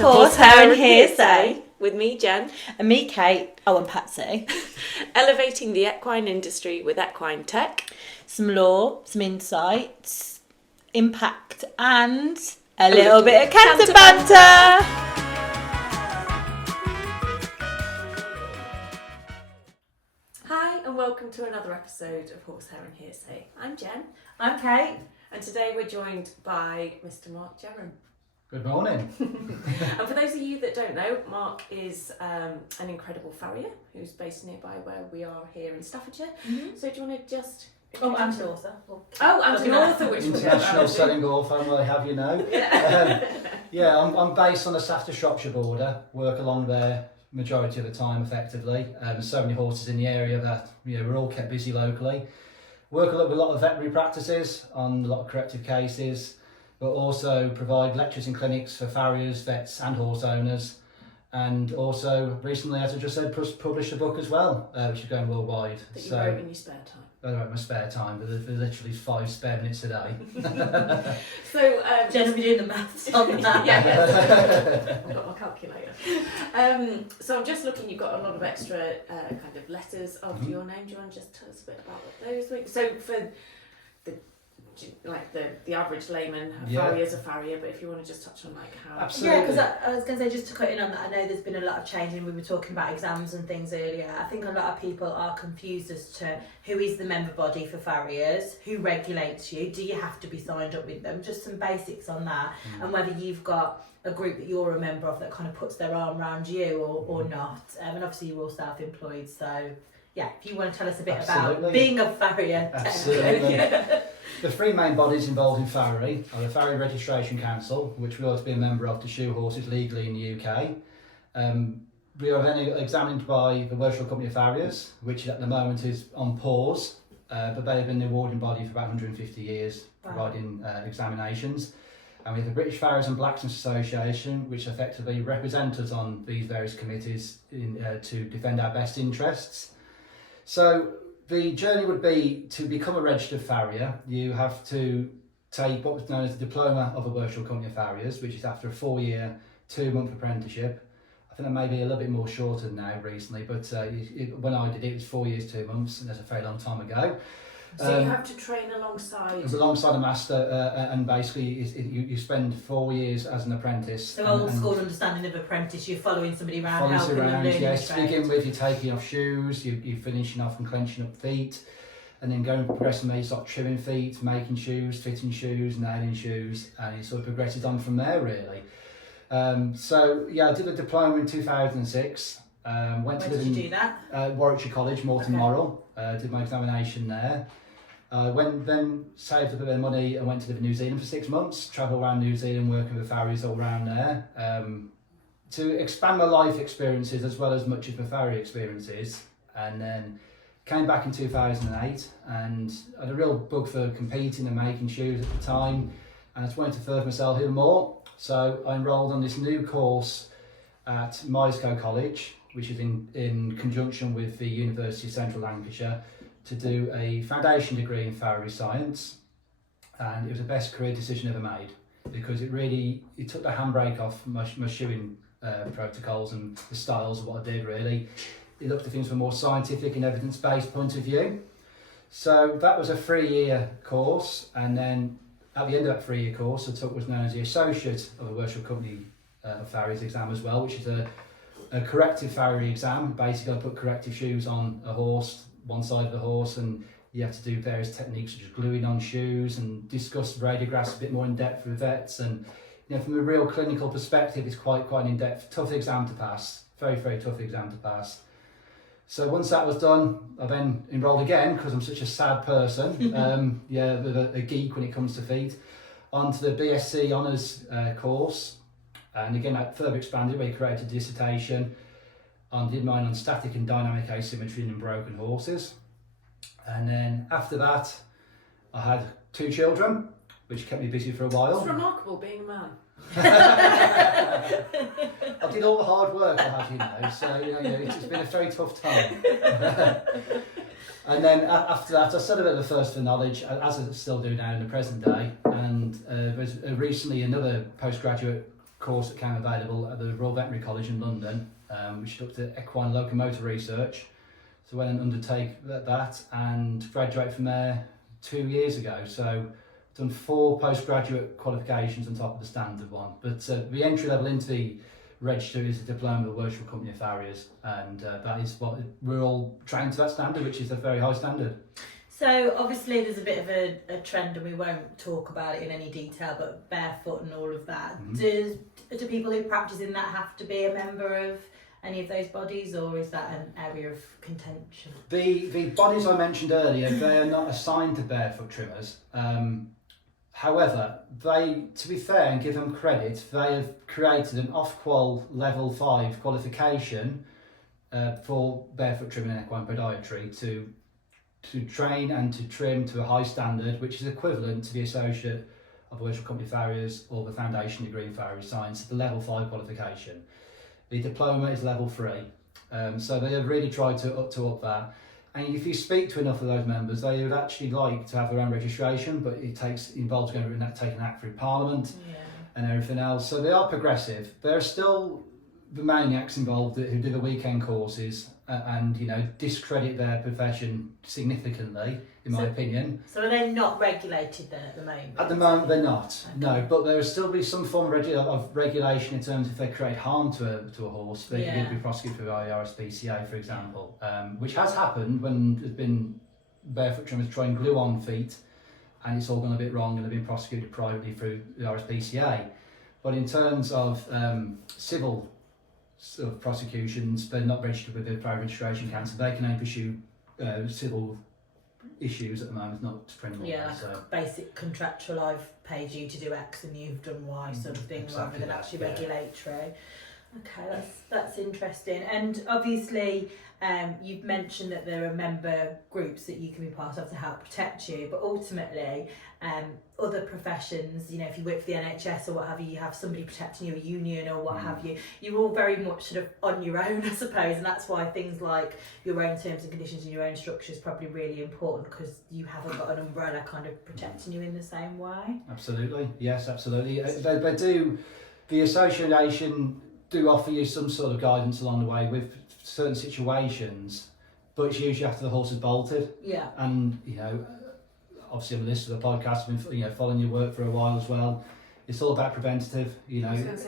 to Horsehair and Hearsay with me, Jen, and me, Kate. Oh, and Patsy. Elevating the equine industry with equine tech, Some lore, some insights, impact, and a little bit of canter banter. Hi, and welcome to another episode of Horsehair and Hearsay. I'm Jen. I'm Kate. And today we're joined by Mr. Marc Jerram. Good morning. And for those of you that don't know, Marc is an incredible farrier who's based nearby where we are here in Staffordshire. Mm-hmm. So do you want to just... Oh, and an author. Oh, and an author, which International selling author, will I have you know. Yeah, I'm based on the Staffordshire-Shropshire border, work along there majority of the time effectively. There's so many horses in the area that we're all kept busy locally. Work with a lot of veterinary practices on a lot of corrective cases, but also provide lectures and clinics for farriers, vets and horse owners. And also recently, as I just said, published a book as well, which is going worldwide. That you wrote in your spare time. I wrote in my spare time, but there's literally 5 spare minutes a day. So, Jen will be doing the maths on that. Yeah, I've got my calculator. So I'm just looking, you've got a lot of extra kind of letters after your name. Do you want to just tell us a bit about what those were? So for the average layman, a farrier is a farrier, but if you want to just touch on how... Absolutely. Yeah, because I was going to say, just to cut in on that, I know there's been a lot of change and we were talking about exams and things earlier. I think a lot of people are confused as to who is the member body for farriers, who regulates you, do you have to be signed up with them, just some basics on that, and whether you've got a group that you're a member of that kind of puts their arm around you or not. And obviously you're all self-employed, so yeah, if you want to tell us a bit about being a farrier. Absolutely. The 3 main bodies involved in farriery are the Farrier Registration Council, which we ought to be a member of to shoe horses legally in the UK. We are then examined by the Workshop Company of Farriers, which at the moment is on pause, but they've been the awarding body for about 150 years, providing examinations. And we have the British Farriers and Blacksmiths Association, which effectively represent us on these various committees to defend our best interests. So the journey would be to become a registered farrier. You have to take what was known as the Diploma of a Workshop Company of Farriers, which is after a 4-year, 2-month apprenticeship. I think that may be a little bit more shorter now recently, but when I did it, it was 4 years, 2 months, and that's a very long time ago. So you have to train alongside a master, and basically you spend 4 years as an apprentice. So old school understanding of apprentice, you're following somebody around, helping them learn. Yes, to begin with, you're taking off shoes, you're finishing off and clenching up feet, and then going progressively, you start trimming feet, making shoes, fitting shoes, nailing shoes, and it sort of progresses on from there really. So yeah, I did a diploma in 2006. Where did you do that? Warwickshire College, Morton Morrell. Did my examination there. Then saved up a bit of money and went to live in New Zealand for 6 months, travel around New Zealand working with farriers all around there, to expand my life experiences as well as much as my farrier experiences. And then came back in 2008 and had a real bug for competing and making shoes at the time, and I just wanted to further myself even more. So I enrolled on this new course at Myerscough College, which is in conjunction with the University of Central Lancashire, to do a foundation degree in farriery science. And it was the best career decision ever made, because it took the handbrake off my shoeing protocols and the styles of what I did really. It looked at things from a more scientific and evidence-based point of view. So that was a 3-year course, and then at the end of that 3-year course I took what's known as the Associate of a Workshop Company of Farriers exam as well, which is a corrective farriery exam. Basically I put corrective shoes on a horse, one side of the horse, and you have to do various techniques such as gluing on shoes and discuss radiographs a bit more in depth with vets. And from a real clinical perspective, it's quite an in-depth, tough exam to pass. Very, very tough exam to pass. So once that was done, I then enrolled again, because I'm such a sad person, a geek when it comes to feet, onto the BSc Honours course. And again, I further expanded, where I created a dissertation did mine on static and dynamic asymmetry in broken horses. And then after that, I had 2 children, which kept me busy for a while. It's remarkable being a man. I did all the hard work, I have, so it's been a very tough time. And then after that, I studied a bit of the thirst for knowledge, as I still do now in the present day. And there's recently another postgraduate course that came available at the Royal Veterinary College in London, which looked at equine locomotor research. So I went and undertake that and graduated from there 2 years ago. So done 4 postgraduate qualifications on top of the standard one. But the entry level into the register is a diploma of the Workshop Company of Farriers, and that is what we're all trained to that standard, which is a very high standard. So obviously there's a bit of a trend, and we won't talk about it in any detail, but barefoot and all of that. Do people who practice in that have to be a member of any of those bodies, or is that an area of contention? The bodies I mentioned earlier, they are not assigned to barefoot trimmers. However, they, to be fair and give them credit, they have created an Ofqual Level 5 qualification for barefoot trimming and equine podiatry to train and to trim to a high standard, which is equivalent to the Associate of Workshop Company Farriers or the Foundation Degree in Farrier Science, the Level 5 qualification. The diploma is Level 3. So they have really tried to up that. And if you speak to enough of those members, they would actually like to have their own registration, but it involves going and taking an act through Parliament and everything else. So they are progressive. There are still the maniacs involved who do the weekend courses and discredit their profession significantly, in my opinion. So are they not regulated then at the moment? At the moment they're not, no, but there will still be some form of regulation in terms of if they create harm to a horse, they could be prosecuted by the RSPCA, for example, which has happened when there's been barefoot trimmers trying glue on feet and it's all gone a bit wrong and they've been prosecuted privately through the RSPCA. But in terms of civil sort of prosecutions, they're not registered with the Farrier Registration Council. They can only pursue civil issues at the moment, not criminal. Basic contractual, I've paid you to do X and you've done Y sort of thing, rather than actually regulatory. Okay, that's interesting. And obviously you've mentioned that there are member groups that you can be part of to help protect you, but ultimately other professions, if you work for the NHS or what have you have somebody protecting you, a union or what have you, you're all very much sort of on your own, I suppose, and that's why things like your own terms and conditions and your own structure is probably really important, because you haven't got an umbrella kind of protecting you in the same way. Absolutely, yes, absolutely. They do, the association do offer you some sort of guidance along the way with certain situations, but it's usually after the horse is bolted. Yeah. And obviously I'm listening to the podcast, I've been following your work for a while as well. It's all about preventative.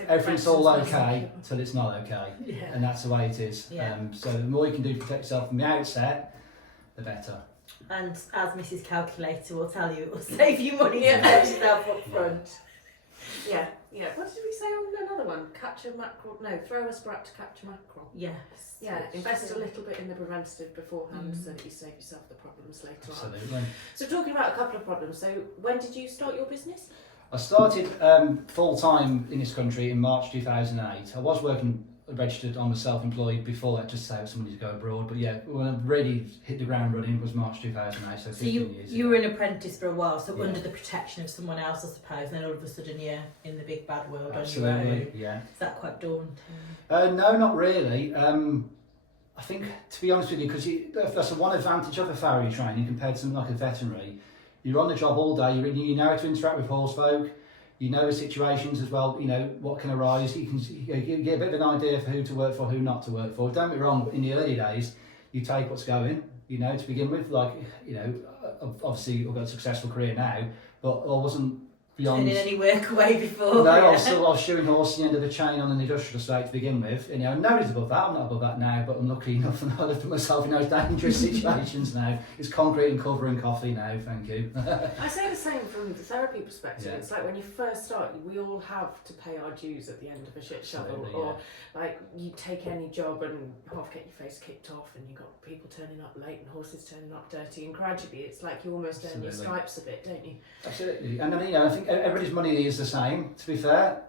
Everything's all okay until it's not okay, and that's the way it is. So the more you can do to protect yourself from the outset, the better. And as Mrs. Calculator will tell you, it will save you money to protect yourself up front. Yeah. What did we say on another one? Catch a mackerel? No, throw a sprat to catch a mackerel. Yes. Yeah, invest a little bit in the preventative beforehand so that you save yourself the problems later on. Absolutely. So talking about a couple of problems, so when did you start your business? I started full-time in this country in March 2008. I was working registered on the self-employed before that, just to save somebody to go abroad, but when I really hit the ground running was March 2008, so 15 years you were an apprentice for a while, so under the protection of someone else, I suppose, and then all of a sudden you're in the big bad world on your own. Yeah. Is that quite daunting? No, not really. I think, to be honest with you, because that's one advantage of a farrier training compared to something like a veterinary. You're on the job all day, you know how to interact with horse folk, you know the situations as well, what can arise, you get a bit of an idea for who to work for, who not to work for. Don't be wrong, in the early days, you take what's going, to begin with, obviously I've got a successful career now, but I wasn't beyond... Turning any work away before? No, I was shoeing horses at the end of the chain on an industrial estate to begin with. Nobody's above that, I'm not above that now, but I'm lucky enough and I live myself in those dangerous situations now. It's concrete and cover and coffee now, thank you. I say the same from the therapy perspective. Yeah. It's like when you first start, we all have to pay our dues at the end of a shit shovel, or like you take any job and half get your face kicked off and you've got people turning up late and horses turning up dirty, and gradually it's like you almost earn your stripes a bit, don't you? Absolutely. And I think everybody's money is the same, to be fair,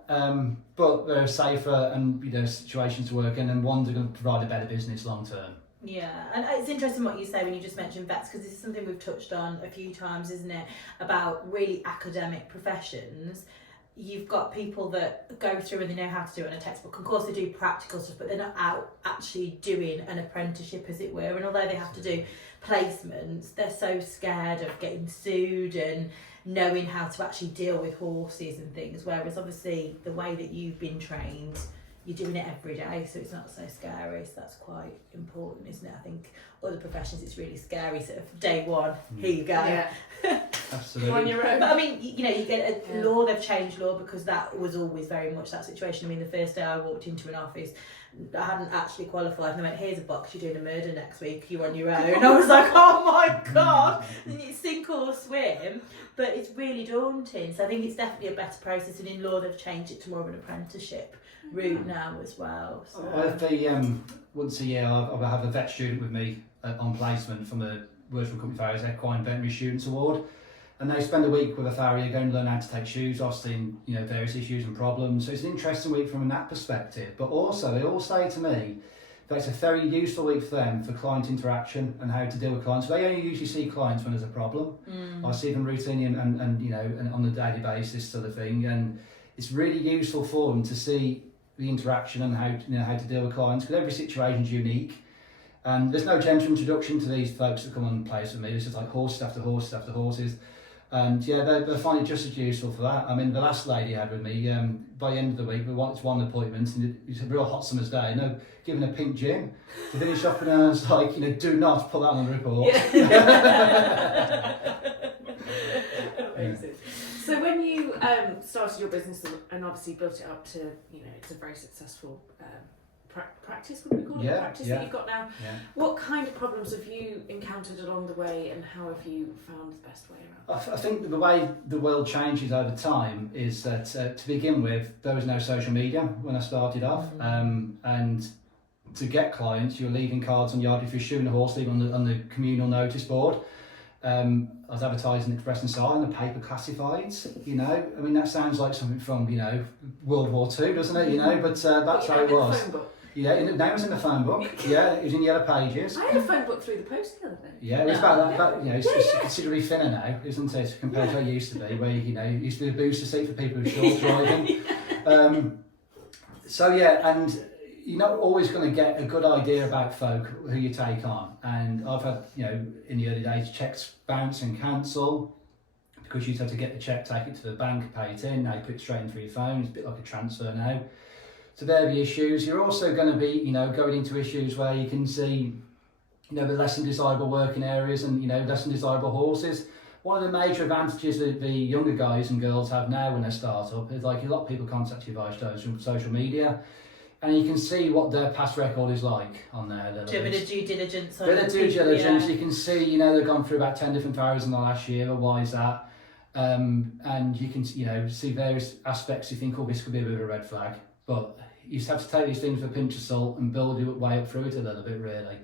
but there are safer and situations to work in, and ones are going to provide a better business long term. Yeah, and it's interesting what you say when you just mentioned vets, because this is something we've touched on a few times, isn't it, about really academic professions. You've got people that go through and they know how to do it in a textbook. Of course they do practical stuff, but they're not out actually doing an apprenticeship, as it were, and although they have to do placements, they're so scared of getting sued and knowing how to actually deal with horses and things, whereas obviously the way that you've been trained, you're doing it every day, so it's not so scary. So that's quite important, isn't it? I think other professions it's really scary. Sort of day one, here you go. Yeah. Absolutely. On your own. But I mean, you know, you get a law. They've changed law because that was always very much that situation. I mean, the first day I walked into an office, I hadn't actually qualified, and they went, "Here's a box. You're doing a murder next week. You're on your own." And I was like, "Oh my god!" And it's sink or swim. But it's really daunting. So I think it's definitely a better process. And in law, they've changed it to more of an apprenticeship route now as well. So. I have the once a year I have a vet student with me on placement from the Worship Company Farriers Equine Veterinary Students Award, and they spend a week with a farrier going to learn how to take shoes off, seeing various issues and problems. So it's an interesting week from that perspective. But also they all say to me that it's a very useful week for them for client interaction and how to deal with clients. They only usually see clients when there's a problem. I see them routinely and on a daily basis sort of thing, and it's really useful for them to see the interaction and how to deal with clients, because every situation is unique. And there's no gentle introduction to these folks that come on place with me. This is like horses after horses after horses. And yeah, they find it just as useful for that. I mean, the last lady I had with me, by the end of the week, we went to one appointment, and it's a real hot summer's day, given a pink gin to finish off, and I was like, do not put that on the report. Yeah. Amazing. So when you started your business and obviously built it up to, it's a very successful practice, what do we call it? Practice that you've got now. Yeah. What kind of problems have you encountered along the way, and how have you found the best way around? I think the way the world changes over time is that to begin with, there was no social media when I started off, and to get clients, you're leaving cards on yard if you're shoeing a horse, leaving on the communal notice board. I was advertising Express and Star in the paper classifieds, I mean, that sounds like something from, World War II, doesn't it, but that's how it was. Phone book. Yeah, it was in the phone book. Yeah, it was in Yellow Pages. I had a phone book through the post the other day. Yeah, it was about that, it's considerably thinner now, isn't it, compared to how it used to be, where, it used to be a booster seat for people who were short driving. So yeah, and you're not always going to get a good idea about folk who you take on. And I've had, in the early days, checks bounce and cancel because you used to have to get the check, take it to the bank, pay it in. Now you put it straight in through your phone. It's a bit like a transfer now. So there are the issues. You're also going to be, going into issues where you can see, the less than desirable working areas and, less than desirable horses. One of the major advantages that the younger guys and girls have now when they start up is like a lot of people contact you via social media. And you can see what their past record is like on there. Do a bit of due diligence on it. Bit of due diligence. Yeah. You can see, they've gone through about 10 different farriers in the last year. Why is that? And you can, see various aspects. You think, this could be a bit of a red flag. But you just have to take these things with a pinch of salt and build your way up through it a little bit, really.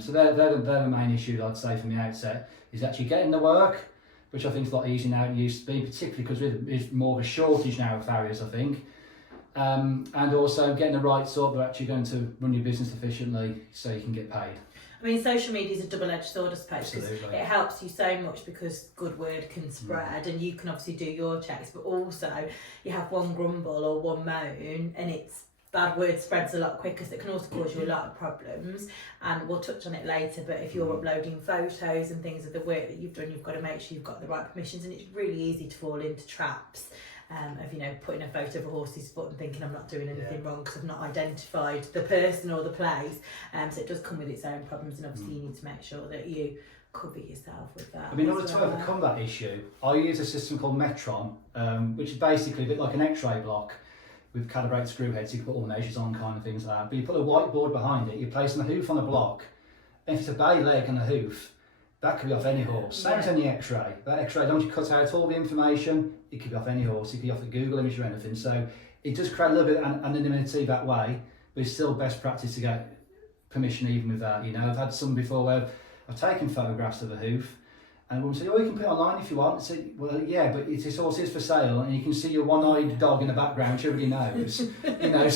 So they're the main issue, I'd say, from the outset, is actually getting the work, which I think is a lot easier now than it used to be, particularly because there's more of a shortage now of farriers, I think. And also getting the right sort that are actually going to run your business efficiently so you can get paid. I mean, social media is a double-edged sword, I suppose, because Absolutely. it helps you so much because good word can spread and you can obviously do your checks, but also you have one grumble or one moan and it's bad word spreads a lot quicker, so it can also cause you a lot of problems. And we'll touch on it later, but if you're uploading photos and things of the work that you've done, you've got to make sure you've got the right permissions, and it's really easy to fall into traps. Of putting a photo of a horse's foot and thinking I'm not doing anything wrong because I've not identified the person or the place. So it does come with its own problems, and obviously you need to make sure that you cover yourself with that. I mean, in order to overcome that issue, I use a system called Metron, which is basically a bit like an X-ray block with calibrated screw heads. You can put all the measures on, kind of things like that. But you put a whiteboard behind it. You're placing the hoof on a block. And if it's a bay leg and a hoof, that could be off any horse. Same as any X-ray. That X-ray, don't you cut out all the information, it could be off any horse. It could be off the Google image or anything. So it does create a little bit of anonymity that way, but it's still best practice to get permission even with that. I've had some before where I've taken photographs of a hoof, and a woman said, you can put it online if you want. I said, well, yeah, but this horse is for sale, and you can see your one-eyed dog in the background, which everybody knows.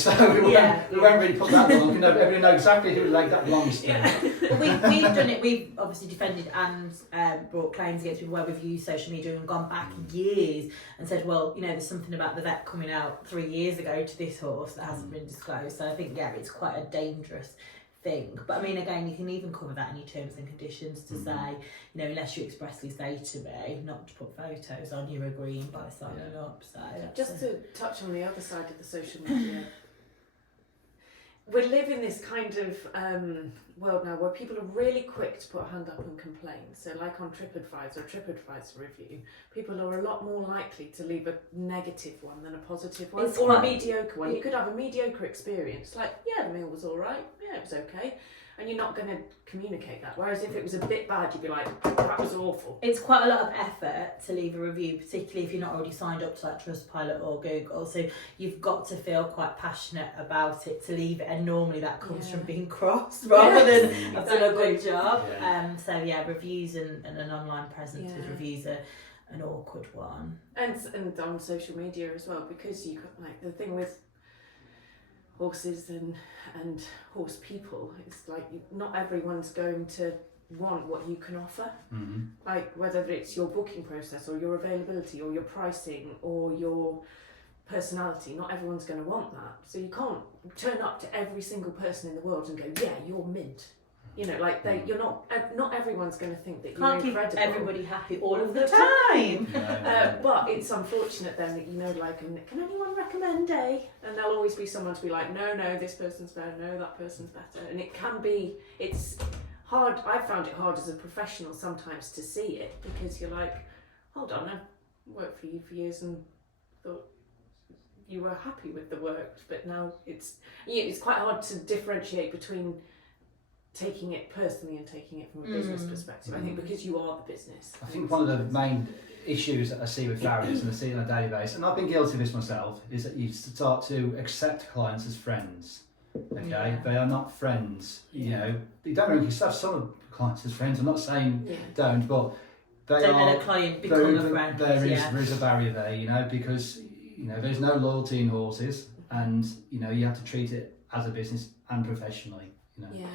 So we won't really put that on. Everybody knows exactly who leg that belongs to. Yeah. Well, we've done it. We've obviously defended and brought claims against people where we've used social media and gone back years and said, well, there's something about the vet coming out 3 years ago to this horse that hasn't been disclosed. So I think, it's quite a dangerous thing. But I mean, again, you can even cover that in your terms and conditions to say, you know, unless you expressly say to me not to put photos on, you're agreeing by signing up. So just to touch on the other side of the social media, we live in this kind of world now where people are really quick to put a hand up and complain. So like on TripAdvisor review, people are a lot more likely to leave a negative one than a positive one, or a mediocre one. You could have a mediocre experience, like, yeah, the meal was all right, yeah, it was okay, and you're not going to communicate that. Whereas if it was a bit bad, you'd be like, that was awful. It's quite a lot of effort to leave a review, particularly if you're not already signed up to like Trustpilot or Google. So you've got to feel quite passionate about it to leave it, and normally that comes from being cross rather than I've done a good job. So reviews and an online presence with reviews are an awkward one. And on social media as well, because you got like the thing with horses and horse people, it's like not everyone's going to want what you can offer. Like whether it's your booking process or your availability or your pricing or your personality, not everyone's going to want that. So you can't turn up to every single person in the world and go, yeah, you're mint. You know, like you're not everyone's going to think that you're incredible. Keep everybody happy all of the time. But it's unfortunate then that, you know, like, can anyone recommend a? And there'll always be someone to be like, no, this person's better, no, that person's better. And it can be, it's hard. I found it hard as a professional sometimes to see it, because you're like, hold on, I've worked for you for years and thought you were happy with the work, but now it's quite hard to differentiate between taking it personally and taking it from a business perspective. I think because you are the business. I think one of the main issues that I see with farriers, and I see it on a daily basis, and I've been guilty of this myself, is that you start to accept clients as friends. Okay, they are not friends. You know, you don't really have some clients as friends. I'm not saying don't, but don't let a client become a friend. There is a barrier there, you know, because you know there's no loyalty in horses, and you know you have to treat it as a business and professionally. You know. Yeah.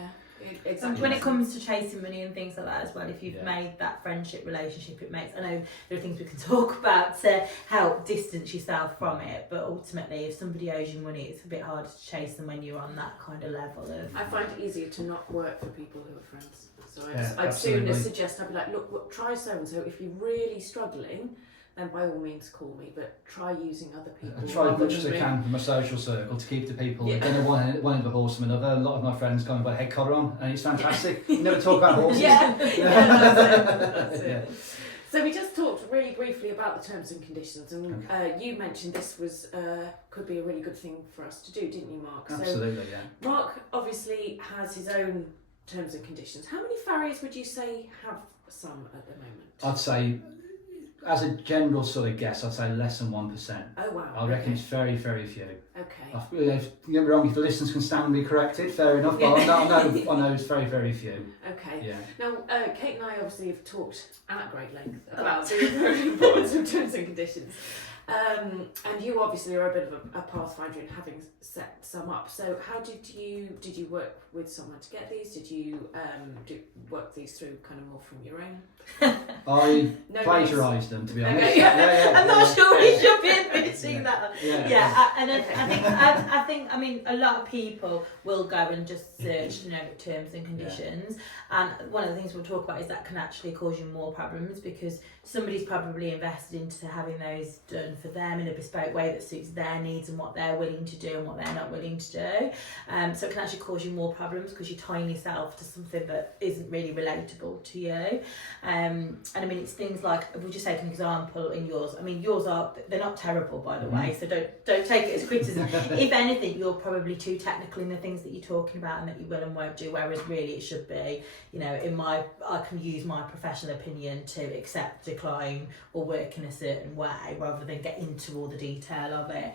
Exactly. When it comes to chasing money and things like that as well, if you've made that friendship relationship, it makes, I know there are things we can talk about to help distance yourself from it, but ultimately if somebody owes you money, it's a bit harder to chase them when you're on that kind of level of... I find it easier to not work for people who are friends. So I'd sooner suggest, I'd be like, look, try so-and-so. If you're really struggling, then by all means call me, but try using other people. I try as much as I can from my social circle to keep the people that don't know one end of a horse from another. A lot of my friends go and put a head collar on, and it's fantastic. You never talk about horses. That's it. So we just talked really briefly about the terms and conditions, and you mentioned this was could be a really good thing for us to do, didn't you, Mark? Absolutely, so, Mark obviously has his own terms and conditions. How many farriers would you say have some at the moment? I'd say, as a general sort of guess, I'd say less than 1%. Oh wow! I reckon it's very, very few. Okay. Don't get me wrong, if the listeners can stand and be corrected, fair enough. But I know it's very, very few. Okay. Yeah. Now, Kate and I obviously have talked at great length about the importance of terms and conditions. And you obviously are a bit of a pathfinder in having set some up. So how did you work with someone to get these? Did you work these through kind of more from your own? I plagiarised them, to be honest. Okay. I'm not sure we should be admitting that. I think I mean a lot of people will go and just search generic terms and conditions, and one of the things we'll talk about is that can actually cause you more problems, because somebody's probably invested into having those done for them in a bespoke way that suits their needs and what they're willing to do and what they're not willing to do. So it can actually cause you more problems because you're tying yourself to something that isn't really relatable to you. And I mean, it's things like, we'll just take an example in yours. I mean, yours they're not terrible, by the way, so don't take it as criticism. If anything, you're probably too technical in the things that you're talking about and that you will and won't do, whereas really it should be, you know, I can use my professional opinion to accept, decline or work in a certain way rather than get into all the detail of it.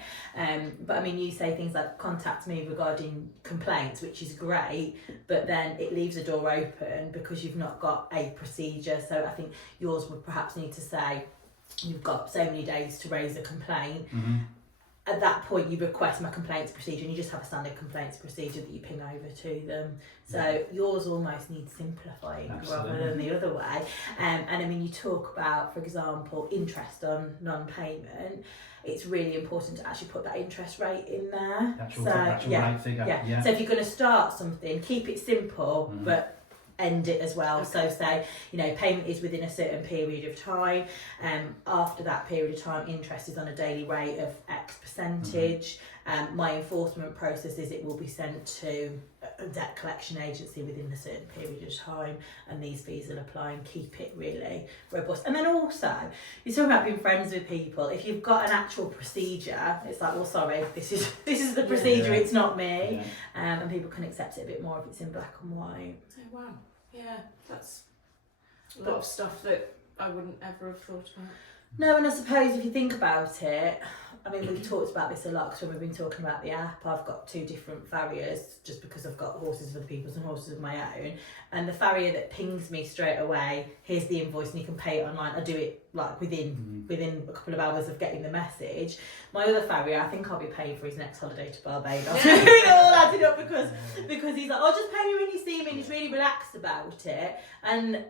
But I mean, you say things like contact me regarding complaints, which is great, but then it leaves a door open because you've not got a procedure. So I think yours would perhaps need to say you've got so many days to raise a complaint. at that point you request my complaints procedure, and you just have a standard complaints procedure that you ping over to them. So yours almost needs simplifying rather than the other way. And I mean, you talk about, for example, interest on non-payment. It's really important to actually put that interest rate in there. Actual rate figure. Yeah. So if you're going to start something, keep it simple, but end it as well. So say, payment is within a certain period of time. After that period of time, interest is on a daily rate of X percentage. My enforcement process is it will be sent to a debt collection agency within a certain period of time, and these fees will apply, and keep it really robust. And then also, you're talking about being friends with people. If you've got an actual procedure, it's like, well, sorry, this is the procedure, it's not me. And people can accept it a bit more if it's in black and white. Oh wow, yeah, that's a lot of stuff that I wouldn't ever have thought about. No, and I suppose if you think about it, I mean, we've talked about this a lot because when we've been talking about the app, I've got 2 different farriers just because I've got horses of other people's and horses of my own. And the farrier that pings me straight away, here's the invoice and you can pay it online. I do it like within a couple of hours of getting the message. My other farrier, I think I'll be paying for his next holiday to Barbados. It all added up because he's like, oh, just pay me when you see me, and he's really relaxed about it. And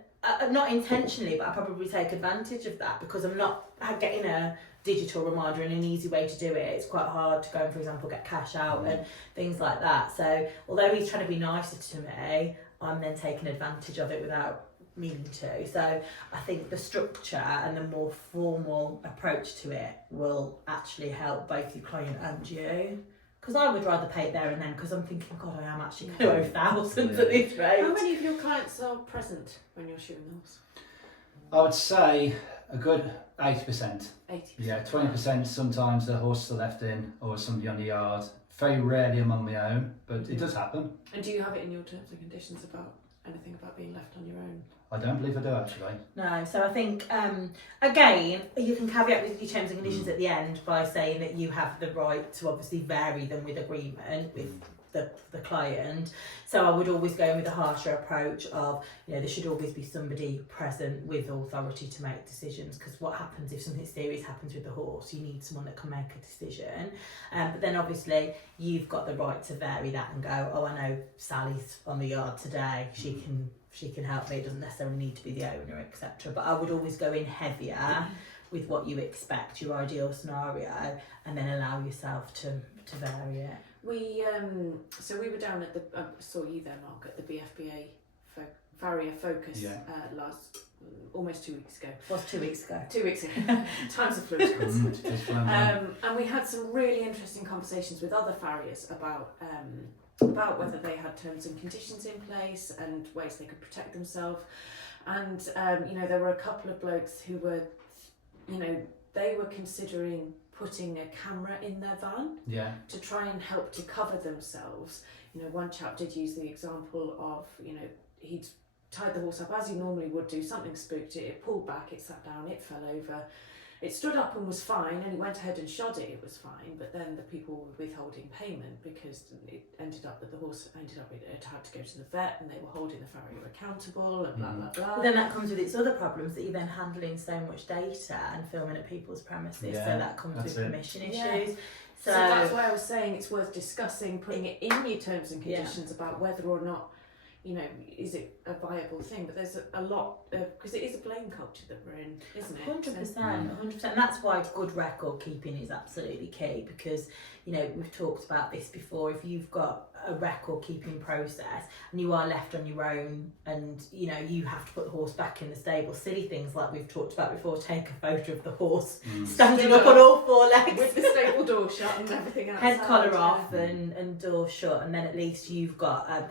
not intentionally, but I probably take advantage of that because I'm not getting a digital reminder and an easy way to do it. It's quite hard to go and, for example, get cash out and things like that. So although he's trying to be nicer to me, I'm then taking advantage of it without meaning to. So I think the structure and the more formal approach to it will actually help both your client and you. Because I would rather pay it there and then, because I'm thinking, God, I am actually going to owe thousands at this rate. How many of your clients are present when you're shooting the horse? I would say a good 80%. 80%. Yeah, 20% sometimes the horses are left in or somebody on the yard. Very rarely among my own, but it does happen. And do you have it in your terms and conditions about anything about being left on your own? I don't believe I do, actually. No, so I think, again, you can caveat with your terms and conditions at the end by saying that you have the right to obviously vary them with agreement with the client. So I would always go in with a harsher approach of, there should always be somebody present with authority to make decisions, because what happens if something serious happens with the horse? You need someone that can make a decision. But then obviously you've got the right to vary that and go, oh, I know Sally's on the yard today, she can help me, it doesn't necessarily need to be the owner, etc. But I would always go in heavier with what you expect, your ideal scenario, and then allow yourself to vary it. We were down at the saw you there, Mark, at the BFBA Farrier Focus last almost 2 weeks ago. It was 2 weeks ago. 2 weeks ago. Times are fluid. And we had some really interesting conversations with other farriers about whether they had terms and conditions in place and ways they could protect themselves. And there were a couple of blokes who were, they were considering putting a camera in their van to try and help to cover themselves. One chap did use the example of, he'd tied the horse up as he normally would do, something spooked it, it pulled back, it sat down, it fell over. It stood up and was fine, and he went ahead and shod it, it was fine, but then the people were withholding payment because it ended up that the horse had to go to the vet and they were holding the farrier accountable and blah, blah, blah. But then that comes with its other problems, that you're then handling so much data and filming at people's premises, so that comes with permission issues. So that's why I was saying it's worth discussing, putting it in your terms and conditions about whether or not, is it a viable thing? But there's a lot, because it is a blame culture that we're in, isn't it? 100%, 100%. And that's why good record keeping is absolutely key, because, we've talked about this before. If you've got a record keeping process and you are left on your own and, you have to put the horse back in the stable, silly things like we've talked about before, take a photo of the horse standing up on all 4 legs. With the stable door shut and everything outside. Head collar off and door shut, and then at least you've got a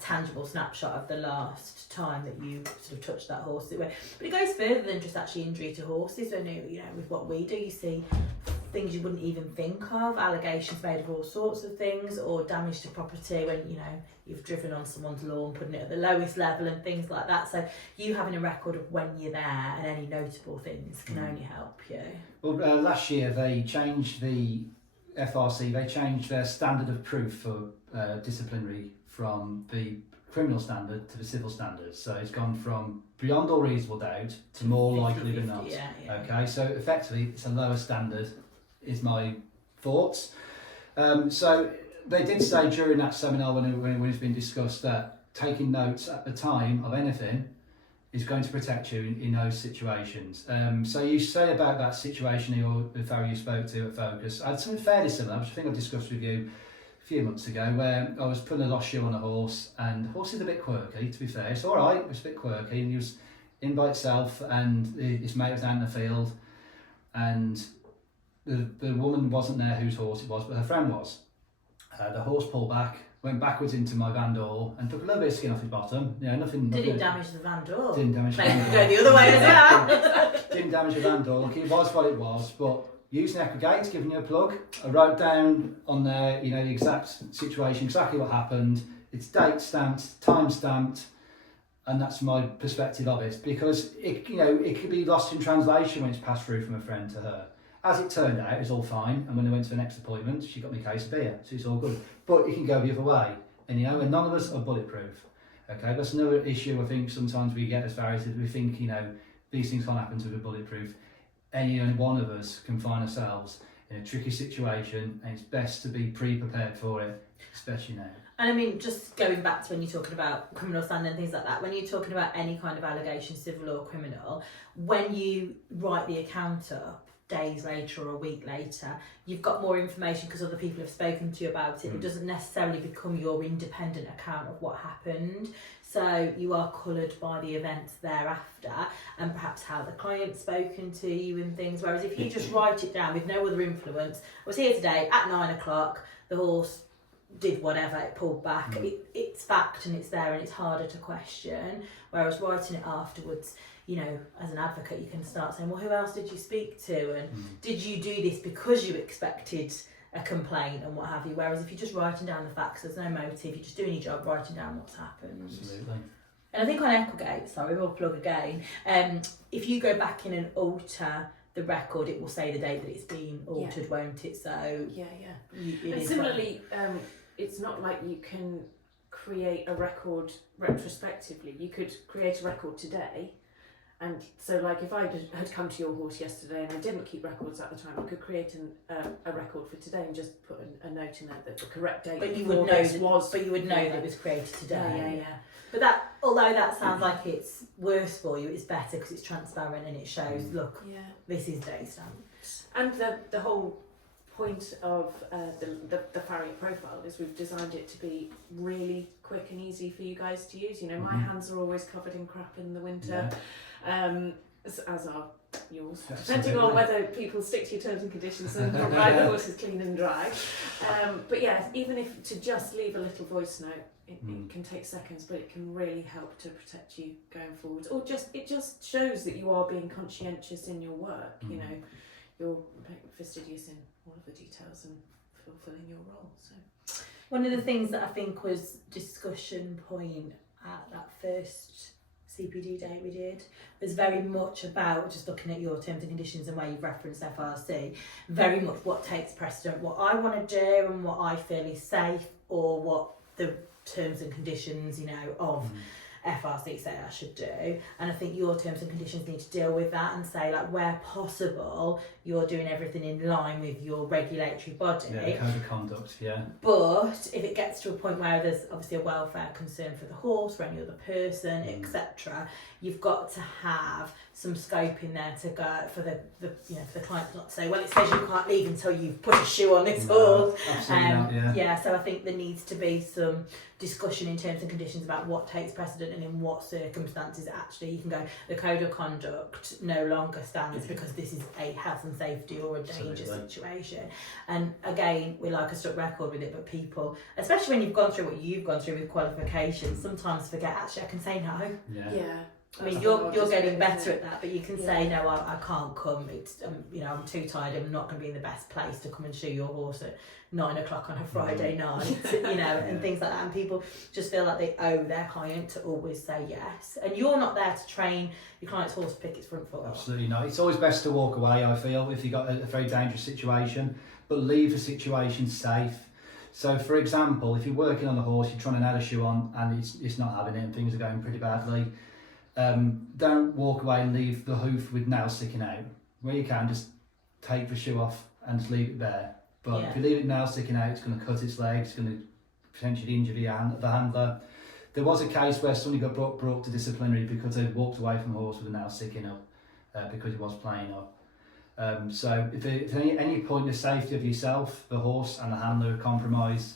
tangible snapshot of the last time that you sort of touched that horse. But it goes further than just actually injury to horses. When with what we do, you see things you wouldn't even think of, allegations made of all sorts of things, or damage to property when you've driven on someone's lawn, putting it at the lowest level and things like that. So you having a record of when you're there and any notable things can only help you. Well, last year they changed the FRC, they changed their standard of proof for disciplinary from the criminal standard to the civil standard. So it's gone from beyond all reasonable doubt to more likely than not. Okay, so effectively it's a lower standard, is my thoughts. So they did say during that seminar when it's been discussed that taking notes at the time of anything is going to protect you in those situations. So you say about that situation the farrier you spoke to at Focus, I had something fairly similar, which I think I discussed with you a few months ago, where I was putting a lost shoe on a horse, and the horse is a bit quirky, to be fair. It's all right, it was a bit quirky, and he was in by itself, and his mate was down in the field, and the woman wasn't there whose horse it was, but her friend was. The horse pulled back, went backwards into my van door and took a little bit of skin off his bottom. Nothing. Did it damage the van door? Didn't damage the van door. Go the other way as well. Didn't damage the van door. Look, it was what it was. But using Equegate's giving you a plug. I wrote down on there, the exact situation, exactly what happened. It's date stamped, time stamped, and that's my perspective of it. Because it could be lost in translation when it's passed through from a friend to her. As it turned out, it was all fine, and when I went to the next appointment, she got me a case of beer, so it's all good. But it can go the other way, and and none of us are bulletproof. Okay, that's another issue I think sometimes we get as farriers. We think these things can't happen to be bulletproof. Any one of us can find ourselves in a tricky situation, and it's best to be pre-prepared for it, especially now. And I mean, just going back to when you're talking about criminal standing and things like that, when you're talking about any kind of allegation, civil or criminal, when you write the account up, days later or a week later, you've got more information because other people have spoken to you about it. It doesn't necessarily become your independent account of what happened. So you are coloured by the events thereafter and perhaps how the client's spoken to you and things. Whereas if you just write it down with no other influence, I was here today at 9 o'clock, the horse did whatever, it pulled back. It's fact and it's there and it's harder to question. Whereas writing it afterwards, as an advocate, you can start saying, well, who else did you speak to? And did you do this because you expected a complaint and what have you? Whereas if you're just writing down the facts, there's no motive, you're just doing your job, writing down what's happened. Absolutely. And I think on Equegate, we'll plug again, if you go back in and alter the record, it will say the date that it's been altered, won't it? So yeah. And similarly, it's not like you can create a record retrospectively. You could create a record today. And so, like, if I had come to your horse yesterday and I didn't keep records at the time, I could create a record for today and just put a note in there that the correct date. But you would know that it was created today. Yeah. But although that sounds like it's worse for you, it's better because it's transparent and it shows. Look, this is day stamped. And the whole point of the farrier profile is we've designed it to be really quick and easy for you guys to use. My hands are always covered in crap in the winter. As are yours, depending on whether people stick to your terms and conditions and provide the horses clean and dry. But yeah, even if to just leave a little voice note, it can take seconds, but it can really help to protect you going forward. Or it just shows that you are being conscientious in your work. You're fastidious in all of the details and fulfilling your role. So one of the things that I think was discussion point at that first CPD day we did was very much about, just looking at your terms and conditions and where you've referenced FRC, very much what takes precedent, what I want to do and what I feel is safe, or what the terms and conditions of FRC say I should do. And I think your terms and conditions need to deal with that and say, like, where possible, you're doing everything in line with your regulatory body. Yeah, code of conduct, yeah. But if it gets to a point where there's obviously a welfare concern for the horse or any other person, etc., you've got to have some scope in there to go for the for the client not to say, well, it says you can't leave until you've put a shoe on this horse. Absolutely not, yeah. So I think there needs to be some discussion in terms and conditions about what takes precedent and in what circumstances actually you can go, the code of conduct no longer stands because this is a health and safety or a danger situation. And again, we like a stuck record with it, but people, especially when you've gone through what you've gone through with qualifications, sometimes forget, actually I can say no. Yeah. I mean, you're getting better at that, but you can say, no, I can't come. It's I'm too tired. I'm not going to be in the best place to come and shoe your horse at 9 o'clock on a Friday night, and things like that. And people just feel like they owe their client to always say yes. And you're not there to train your client's horse to pick its front foot up. Absolutely not. It's always best to walk away, I feel, if you've got a very dangerous situation, but leave the situation safe. So, for example, if you're working on a horse, you're trying to add a shoe on and it's not having it and things are going pretty badly, don't walk away and leave the hoof with nails sticking out. Where you can, just take the shoe off and just leave it there. But if you leave it nail sticking out, it's going to cut its legs, it's going to potentially injure the handler. There was a case where somebody got brought to disciplinary because they walked away from the horse with a nail sticking up because he was playing up. So if at any point the safety of yourself, the horse and the handler are compromised,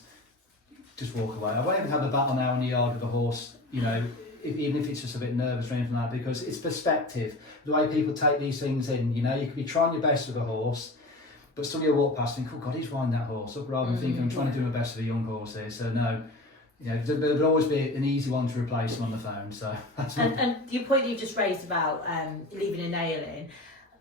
just walk away. I won't even have a battle now in the yard with a horse, you know, even if it's just a bit nervous or anything like that, because it's perspective. The way people take these things in, you know, you could be trying your best with a horse, but somebody will walk past and think, oh God, he's winding that horse up, rather than thinking, I'm trying to do my best for the young horse here. So no, you know, there would always be an easy one to replace them on the phone. So that's and your point you just raised about leaving a nail in,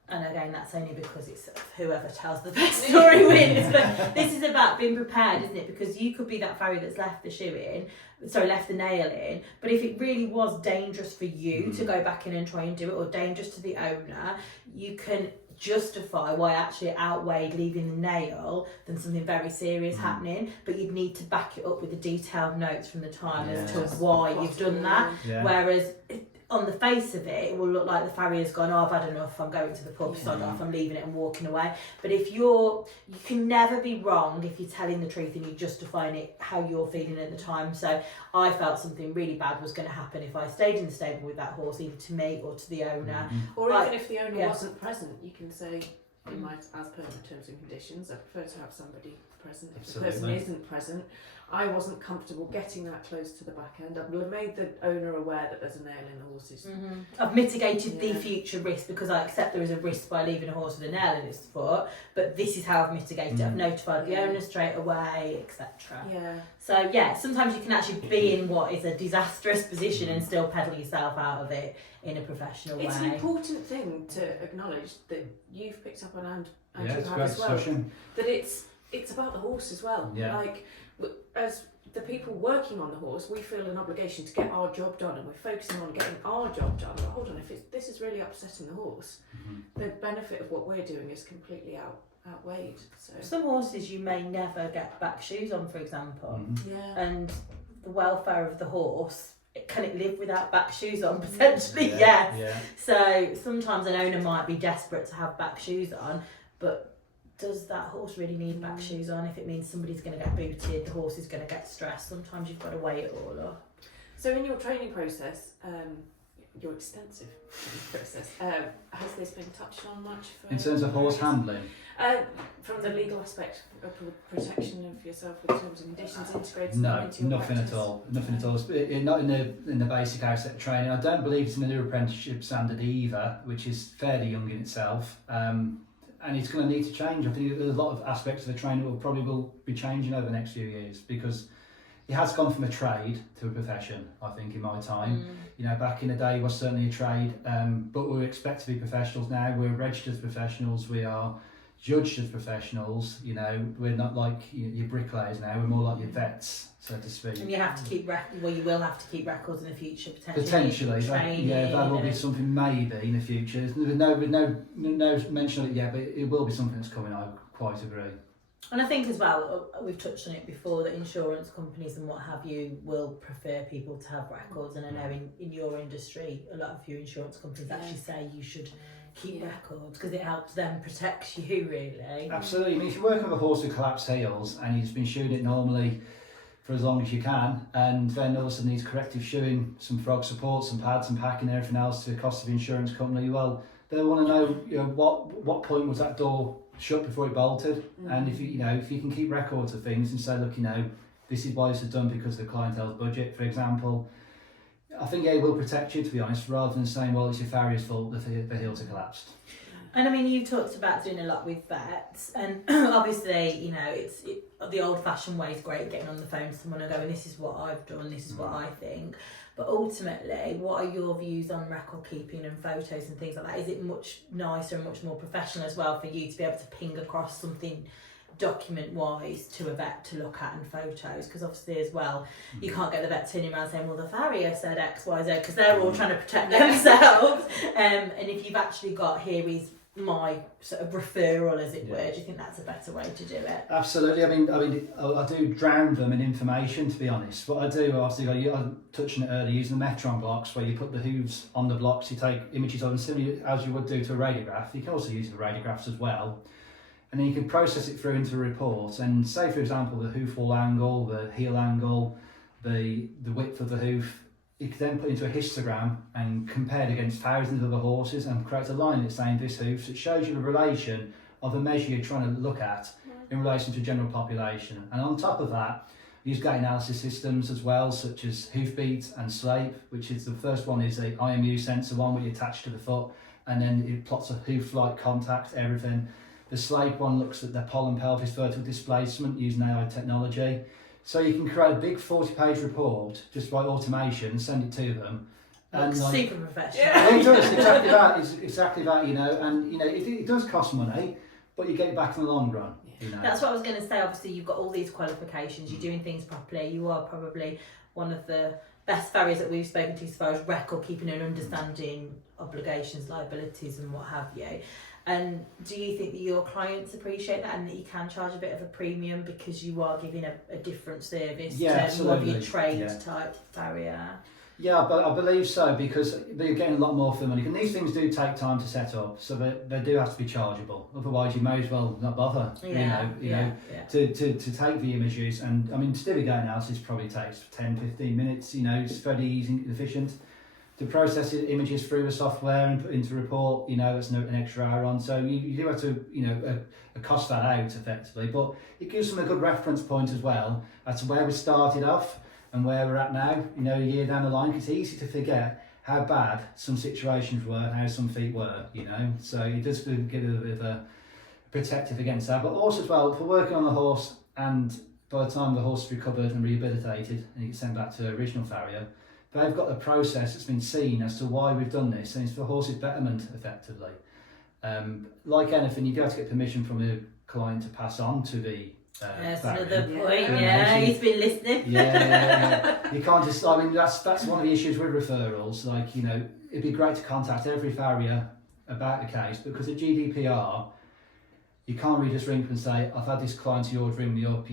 and again, that's only because it's whoever tells the best story wins. But this is about being prepared, isn't it? Because you could be that farrier that's left the nail in. But if it really was dangerous for you to go back in and try and do it, or dangerous to the owner, you can justify why actually it outweighed leaving the nail than something very serious happening. But you'd need to back it up with the detailed notes from the time as to why you've done that. Yeah. Whereas on the face of it, it will look like the farrier's gone, oh, I've had enough, I'm going to the pub, sod off, I'm leaving it and walking away. But if you can never be wrong if you're telling the truth and you're justifying it how you're feeling at the time. So I felt something really bad was going to happen if I stayed in the stable with that horse, either to me or to the owner. Or even if the owner wasn't present, you can say, as per the terms and conditions, I prefer to have somebody present. If the person isn't present, I wasn't comfortable getting that close to the back end. I've made the owner aware that there's a nail in the horse's. I've mitigated the future risk, because I accept there is a risk by leaving a horse with a nail in its foot, but this is how I've mitigated it. I've notified the owner straight away, etc. Yeah. So sometimes you can actually be in what is a disastrous position and still pedal yourself out of it in a professional way. It's an important thing to acknowledge that you've picked up on, and you have as well, that it's about the horse as well. Yeah. Like, as the people working on the horse, we feel an obligation to get our job done, and we're focusing on getting our job done. But hold on, if this is really upsetting the horse, the benefit of what we're doing is completely outweighed. So some horses you may never get back shoes on, for example, and the welfare of the horse, can it live without back shoes on? Potentially, yes. So sometimes an owner might be desperate to have back shoes on, but does that horse really need back shoes on? If it means somebody's going to get booted, the horse is going to get stressed, sometimes you've got to weigh it all up. So in your training process, your extensive training process, has this been touched on much? In terms of horse handling? From the legal aspect of protection of yourself with terms and conditions integrated into your nothing practice? at all. Nothing at all. Not in the basic outset training. I don't believe it's in the new apprenticeship standard either, which is fairly young in itself. And it's going to need to change. I think there's a lot of aspects of the training will be changing over the next few years, because it has gone from a trade to a profession, I think, in my time. You know, back in the day it was certainly a trade, but we expect to be professionals now. We're registered professionals, we are judged as professionals, you know, we're not like your bricklayers now, we're more like your vets, so to speak. And you have to keep you will have to keep records in the future, potentially. That will be something maybe in the future. There's no mention of it yet, but it will be something that's coming, I quite agree. And I think as well, we've touched on it before, that insurance companies and what have you will prefer people to have records. And I know in your industry, a lot of your insurance companies actually say you should keep records, because it helps them protect you, really. Absolutely. I mean, if you're working with a horse with collapsed heels and you've been shoeing it normally for as long as you can, and then all of a sudden needs corrective shoeing, some frog support, some pads and packing, everything else to the cost of the insurance company, well, they want to know, you know, what point was that door shut before it bolted, and if you can keep records of things and say, look, you know, this is why this is done because of the clientele's budget, for example, I think it will protect you, to be honest, rather than saying, well, it's your farrier's fault that the heels are collapsed. And I mean, you talked about doing a lot with vets, and obviously, you know, the old-fashioned way is great, getting on the phone to someone and going, this is what I've done, this is what I think. But ultimately, what are your views on record keeping and photos and things like that? Is it much nicer and much more professional as well for you to be able to ping across something document-wise to a vet to look at, and photos? Because obviously as well, you can't get the vet turning around saying, well, the farrier said X, Y, Z, because they're all trying to protect themselves. And if you've actually got, here is my sort of referral, as it were, do you think that's a better way to do it? Absolutely. I mean, I do drown them in information, to be honest. What I do, obviously, I touched on it earlier, using the Metron blocks, where you put the hooves on the blocks, you take images of them, similarly as you would do to a radiograph. You can also use the radiographs as well. and then you can process it through into a report. And say, for example, the hoof wall angle, the heel angle, the width of the hoof, you can then put into a histogram and compare it against thousands of other horses and create a line that's saying this hoof. So it shows you the relation of the measure you're trying to look at in relation to general population. And on top of that, use gait analysis systems as well, such as hoofbeat and slope, which is the first one is the IMU sensor one, where you attach to the foot, and then it plots a hoof-like contact, everything. The slope one looks at the pollen pelvis vertical displacement using AI technology. So you can create a big 40-page report just by automation, send it to them. And super professional. Yeah, it does, exactly that. It's exactly that, and it does cost money, but you get it back in the long run. That's what I was going to say. Obviously, you've got all these qualifications, you're doing things properly, you are probably one of the best farriers that we've spoken to as far as record keeping and understanding obligations, liabilities and what have you. And do you think that your clients appreciate that and that you can charge a bit of a premium because you are giving a different service to more of your trade type farrier? Yeah, but I believe so, because they're getting a lot more for the money. And these things do take time to set up, so they do have to be chargeable. Otherwise, you may as well not bother. To take the images. And I mean, to do a gait analysis probably takes 10-15 minutes. It's fairly easy and efficient. To process the images through the software and put into a report, that's an extra hour on. So you do have to, cost that out effectively. But it gives them a good reference point as well as to where we started off and where we're at now, a year down the line. It's easy to forget how bad some situations were, how some feet were, So it does give a bit of a protective against that. But also as well, for working on the horse, and by the time the horse is recovered and rehabilitated and you get sent back to the original farrier, they've got a process that's been seen as to why we've done this, and it's for the horse's betterment, effectively. Like anything, you do have to get permission from the client to pass on to the that's another point, he's been listening. You can't just, that's one of the issues with referrals. It'd be great to contact every farrier about the case, because the GDPR, you can't really just ring up and say, I've had this client of yours ring me up,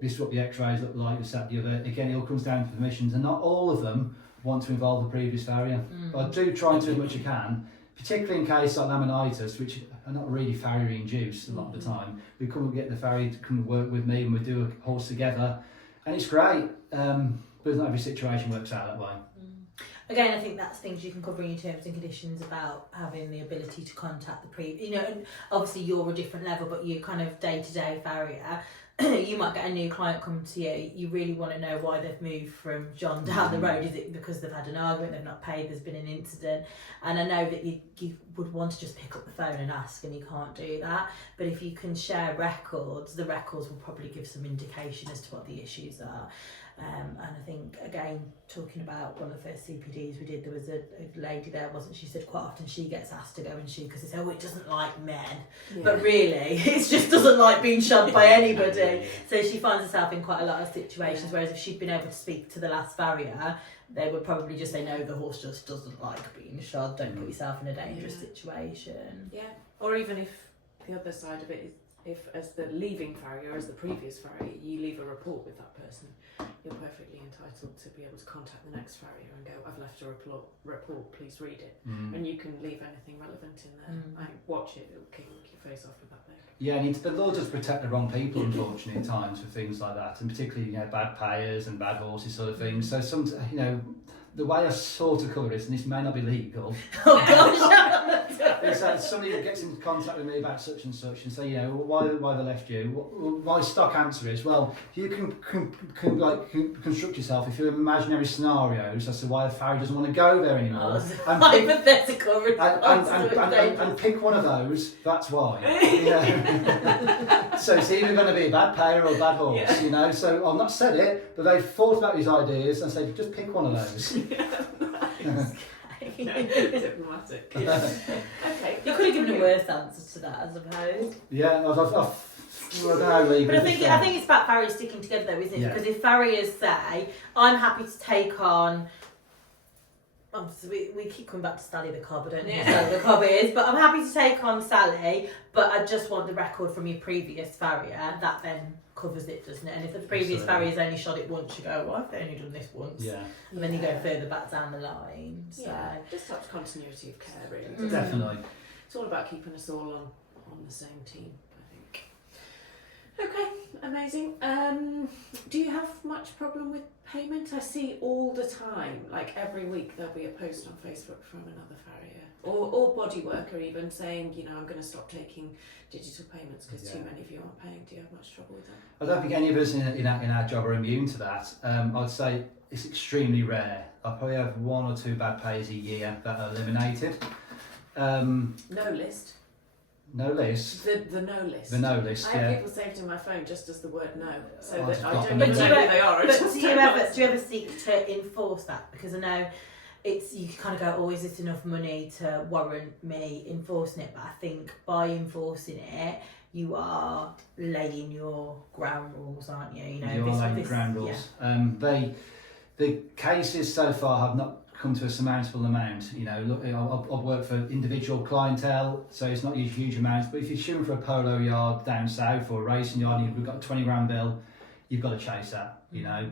this is what the x-rays look like, this, that, the other. Again, it all comes down to permissions, and not all of them want to involve the previous farrier. But I do try and do as much as I can, particularly in cases like laminitis, which are not really farrier induced a lot of the time. We come and get the farrier to come and work with me, and we do a horse together, and it's great. But not every situation works out that way. Again, I think that's things you can cover in your terms and conditions about having the ability to contact the and obviously you're a different level, but you kind of day-to-day farrier. You might get a new client come to you, you really want to know why they've moved from John down the road. Is it because they've had an argument, they've not paid, there's been an incident? And I know that you would want to just pick up the phone and ask, and you can't do that. But if you can share records, the records will probably give some indication as to what the issues are. And I think, again, talking about one of the first CPDs we did, there was a lady there, wasn't she? Said quite often she gets asked to go and shoot because they say, it doesn't like men. Yeah. But really, it just doesn't like being shot by anybody. So she finds herself in quite a lot of situations, whereas if she'd been able to speak to the last farrier, they would probably just say, no, the horse just doesn't like being shot, don't put yourself in a dangerous situation. Yeah, or even if the other side of it is, if as the leaving farrier, as the previous farrier, you leave a report with that person, you're perfectly entitled to be able to contact the next farrier and go, I've left a report, please read it. And you can leave anything relevant in there. Watch it, it'll kick your face off with that thing. Yeah, and the law does protect the wrong people, unfortunately, at times for things like that, and particularly bad payers and bad horses, sort of things. So some, the way I sort of cover this, and this may not be legal. Oh gosh! It's like somebody gets into contact with me about such and such and say, why they left you. My stock answer is, well, you can construct yourself if you're in imaginary scenarios as to why the farrier doesn't want to go there anymore. Hypothetical and pick one of those. That's why. So it's either going to be a bad payer or a bad horse. So I've not said it, but they've thought about these ideas and said, just pick one of those. Diplomatic. Okay. You could have given a worse answer to that, I suppose. Yeah, I don't know. But I think it's about farriers sticking together, though, isn't it? Because if farriers say, "I'm happy to take on," we keep coming back to Sally the cob. I don't know who Sally the cob is, but I'm happy to take on Sally, but I just want the record from your previous farrier. That then covers it, doesn't it? And if the previous farrier's only shot it once, you go, well, I've only done this once. Yeah. And then you go further back down the line. So just such continuity of care, really. Definitely. It's all about keeping us all on the same team, I think. Amazing. Do you have much problem with payment? I see all the time, like every week there'll be a post on Facebook from another farrier or body worker even saying, you know, I'm going to stop taking digital payments because too many of you aren't paying. Do you have much trouble with that? I don't think any of us in our job are immune to that. I'd say it's extremely rare. I probably have 1 or 2 bad pays a year that are eliminated. No list. No list. The no list. The no list. I have people saved in my phone just as the word no, so that I forgotten don't them. even know who they are. But do you ever seek to enforce that? Because I know it's, you kind of go, oh, is this enough money to warrant me enforcing it? But I think by enforcing it, you are laying your ground rules, aren't you? You know, You are laying ground rules. Yeah. The cases so far have not come to a surmountable amount. You know, look, I've worked for individual clientele, so it's not huge amounts. But if you're shooting for a polo yard down south or a racing yard, and you've got a 20 grand bill, you've got to chase that. You know,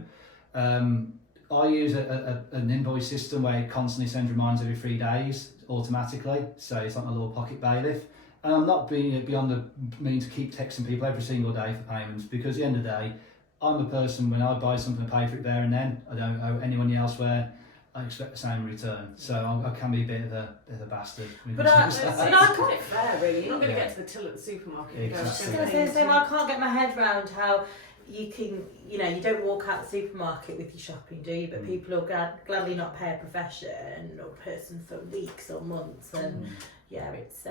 I use an invoice system where it constantly sends reminders every 3 days automatically. So it's like a little pocket bailiff. And I'm not being beyond the means to keep texting people every single day for payments, because at the end of the day, I'm a person, when I buy something, I pay for it there and then. I don't owe anyone else where I expect the same return. So I can be a bit of a bastard. But I find it fair, really. You're not going to get to the till at the supermarket. Exactly. I was going to say, I can't get my head around how you can, you know, you don't walk out the supermarket with your shopping, do you? But people will gladly not pay a profession or person for weeks or months, and yeah, it's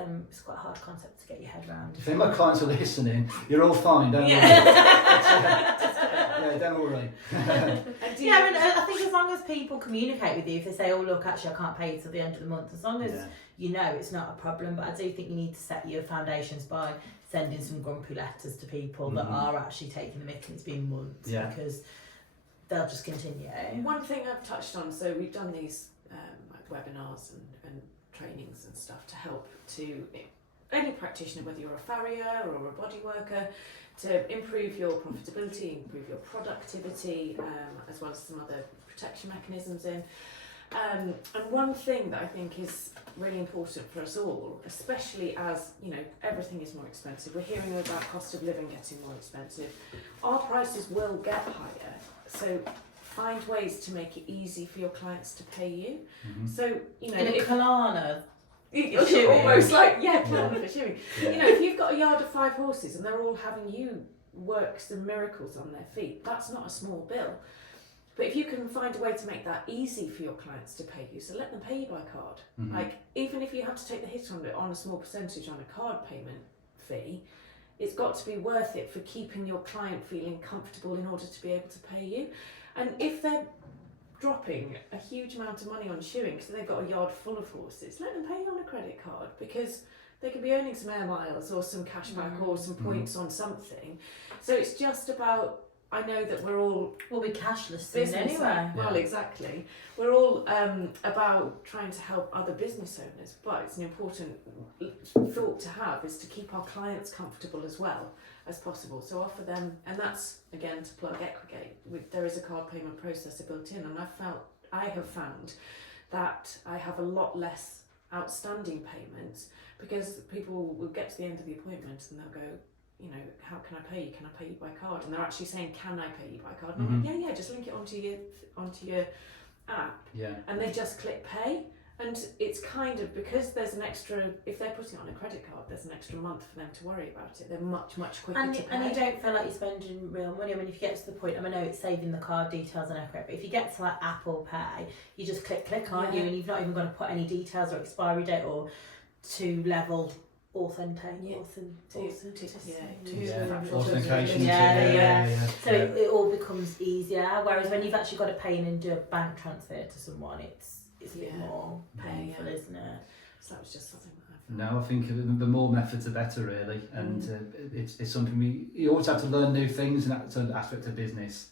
quite a hard concept to get your head around. If any of my clients are listening, you're all fine, don't worry. Yeah, don't worry. Yeah, and I think as long as people communicate with you, if they say, oh look, actually I can't pay you till the end of the month, as long as you know it's not a problem. But I do think you need to set your foundations by sending some grumpy letters to people that are actually taking the mick and it's been months, because they'll just continue. One thing I've touched on, so we've done these like webinars and trainings and stuff to help to any practitioner, whether you're a farrier or a body worker, to improve your profitability, improve your productivity, as well as some other protection mechanisms in. And one thing that I think is really important for us all, especially as, you know, everything is more expensive. We're hearing about cost of living getting more expensive. Our prices will get higher. So find ways to make it easy for your clients to pay you. So, you know, in a Kalana, you're almost like, Kalana for shoeing. You know, if you've got a yard of 5 horses and they're all having you work some miracles on their feet, that's not a small bill. But if you can find a way to make that easy for your clients to pay you, so let them pay you by card. Like, even if you have to take the hit on it on a small percentage on a card payment fee, it's got to be worth it for keeping your client feeling comfortable in order to be able to pay you. And if they're dropping a huge amount of money on shoeing because they've got a yard full of horses, let them pay you on a credit card, because they could be earning some air miles or some cash back or some points on something. So it's just about, I know that we'll be cashless soon anyway. Well, exactly. We're all about trying to help other business owners, but it's an important thought to have, is to keep our clients comfortable as well as possible. So offer them, and that's again to plug Equigate. There is a card payment processor built in, and I have found that I have a lot less outstanding payments, because people will get to the end of the appointment and they'll go, you know, how can I pay you? Can I pay you by card? And they're actually saying, can I pay you by card? And I'm like, just link it onto your app. And they just click pay. And it's kind of, because there's an extra, if they're putting it on a credit card, there's an extra month for them to worry about it. They're much, much quicker to pay. And you don't feel like you're spending real money. I mean, if you get to the point, I know it's saving the card details on Equigate, but if you get to like Apple Pay, you just click, aren't you? And you've not even got to put any details or expiry date or two-level authentication. So it all becomes easier. Whereas when you've actually got to pay in and do a bank transfer to someone, it's a bit more painful, isn't it? So that was just something that No, I think the more methods the better, really, and it's something you always have to learn new things in that sort of aspect of business,